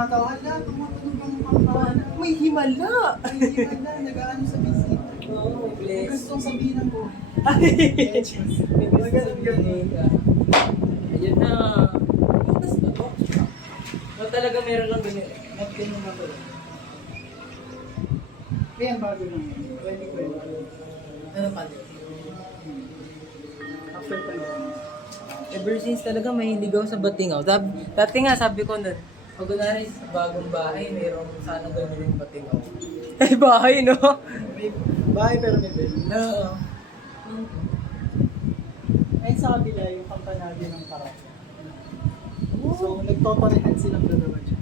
tumatawa. Hala, tumutunog ang kampana. May himala! Ay, hindi na, nag-aano sa bisita. Oo, May bless. gustong sabihin ng buhay. May gusto Ganun, ganun. sabihin ka. Ayun na. Bukas ba to? No, talaga meron lang ganyan. Nag-ganyan na ba? Kaya ang bago lang yun. 2020. Ano pa? After pandemic. Ever since talaga mahilig ako sa batingaw. Dati nga sabi ko na, pag kunwari sa bagong bahay, mayroong sana gawin yung batingaw. Ay, bahay, no? May bahay pero may bed. Oo. Ayun sa kabila yung kampanado ng parako. So, nagpaparehan silang dalawa dyan.